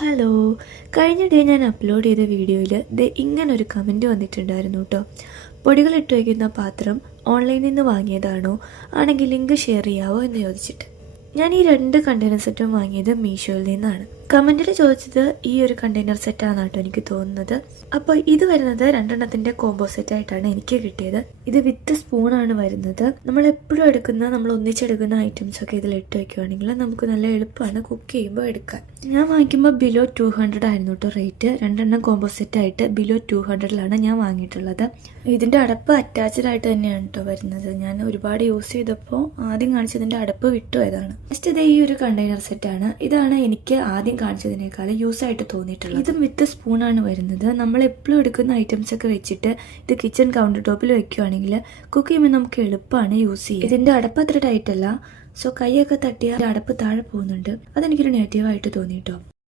Hello, കഴിഞ്ഞ day ഞാൻ upload ചെയ്ത വീഡിയോയിൽ ഇങ്ങനൊരു കമൻറ്റ് വന്നിട്ടുണ്ടായിരുന്നു കേട്ടോ. പൊടികൾ ഇട്ട് വയ്ക്കുന്ന പാത്രം ഓൺലൈനിൽ നിന്ന് വാങ്ങിയതാണോ, ആണെങ്കിൽ ലിങ്ക് ഷെയർ ചെയ്യാവോ എന്ന് ചോദിച്ചിട്ട്. ഞാൻ ഈ 2 കണ്ടെയ്നർ സെറ്റും വാങ്ങിയത് മീഷോയിൽ നിന്നാണ്. കമൻറ്റിൽ ചോദിച്ചത് ഈ ഒരു കണ്ടെയ്നർ സെറ്റാണ് കേട്ടോ എനിക്ക് തോന്നുന്നത്. അപ്പോൾ ഇത് വരുന്നത് 2 കോംബോ സെറ്റായിട്ടാണ് എനിക്ക് കിട്ടിയത്. ഇത് വിത്ത് സ്പൂണാണ് വരുന്നത്. നമ്മൾ എപ്പോഴും നമ്മൾ ഒന്നിച്ചെടുക്കുന്ന ഐറ്റംസ് ഒക്കെ ഇതിൽ ഇട്ട് വയ്ക്കുകയാണെങ്കിൽ നമുക്ക് നല്ല എളുപ്പമാണ് കുക്ക് ചെയ്യുമ്പോൾ എടുക്കാൻ. ഞാൻ വാങ്ങിക്കുമ്പോൾ ബിലോ 200 ആയിരുന്നു കേട്ടോ റേറ്റ്. 2 കോംബോ സെറ്റായിട്ട് ബിലോ 200ലാണ് ഞാൻ വാങ്ങിയിട്ടുള്ളത്. ഇതിൻ്റെ അടപ്പ് അറ്റാച്ച്ഡ് ആയിട്ട് തന്നെയാണ് കേട്ടോ വരുന്നത്. ഞാൻ ഒരുപാട് യൂസ് ചെയ്തപ്പോൾ ആദ്യം കാണിച്ചതിൻ്റെ അടപ്പ് വിട്ടുപോയതാണ്. നെക്സ്റ്റ് ഇത് ഈ ഒരു കണ്ടെയ്നർ സെറ്റാണ്. ഇതാണ് എനിക്ക് ആദ്യം കാണിച്ചതിനേക്കാളും യൂസ് ആയിട്ട് തോന്നിയിട്ടുള്ളത്. ഇതും വിത്ത് സ്പൂണാണ് വരുന്നത്. നമ്മൾ എപ്പോഴും എടുക്കുന്ന ഐറ്റംസ് ഒക്കെ വെച്ചിട്ട് ഇത് കിച്ചൺ കൗണ്ടർ ടോപ്പിൽ വെക്കുകയാണെങ്കിൽ കുക്ക് ചെയ്യുമ്പോൾ നമുക്ക് എളുപ്പമാണ് യൂസ് ചെയ്യുക. ഇതിൻ്റെ അടപ്പ് അത്ര ടൈറ്റ് അല്ല, സോ കൈയൊക്കെ തട്ടിയാൽ അടപ്പ് താഴെ പോകുന്നുണ്ട്. അതെനിക്കൊരു നെഗറ്റീവായിട്ട് തോന്നി കേട്ടോ.